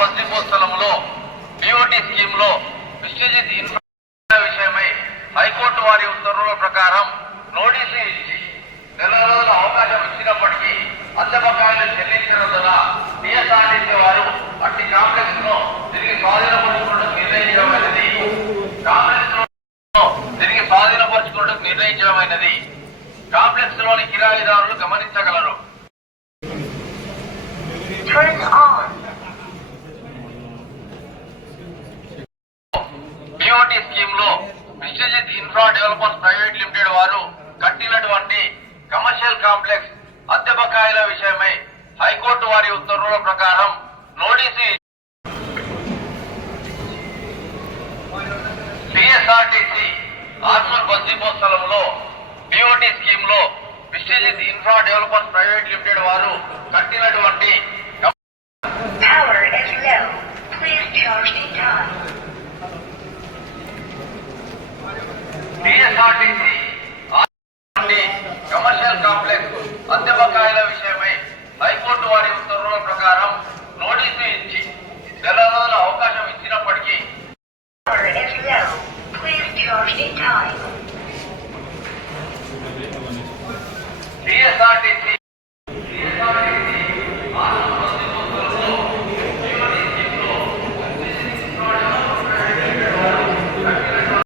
బస్తిపో స్థలంలో డిఓటి స్కీమ్లో విశ్వజిత్ ఇన్ఫ్రా విషయమై హైకోర్టు వారి ఉత్తర్వుల ప్రకారం నోటీసు ఇచ్చి నెల రోజుల అవకాశం ఇచ్చినప్పటికీ అద్దెపకాయలు చెల్లించినందున టీఎస్ఆర్టీసీ వారు అట్టి కాంప్లెక్స్ను తిరిగి స్వాధీనపరుచుకుంటూ నిర్ణయించడమైనది. కాంప్లెక్స్ తిరిగి స్వాధీనపరుచుకుంటూ నిర్ణయించడమైనది. కాంప్లెక్స్లోని కిరాయిదారులు గమనించగలరు. బిఓటి స్కీమ్లో Vishwajit infra developers private limited వారు కట్టినటువంటి కమర్షియల్ కాంప్లెక్స్ అద్దె బకాయిల విషయమై హైకోర్టు వారి ఉత్తర్వుల ప్రకారం నోటీసు పిఎస్ఆర్టీసీ ఆర్మల్ బందీపో స్థలంలో బిఓటి స్కీమ్లో Vishwajit infra developers private limited వారు కట్టినటువంటి ఎస్ఆర్టీసీ కాంప్లెక్స్ అద్దె విషయమై హైకోర్టు వారి ఉత్తర్వుల ప్రకారం నోటీసు అవకాశం ఇచ్చినప్పటికీ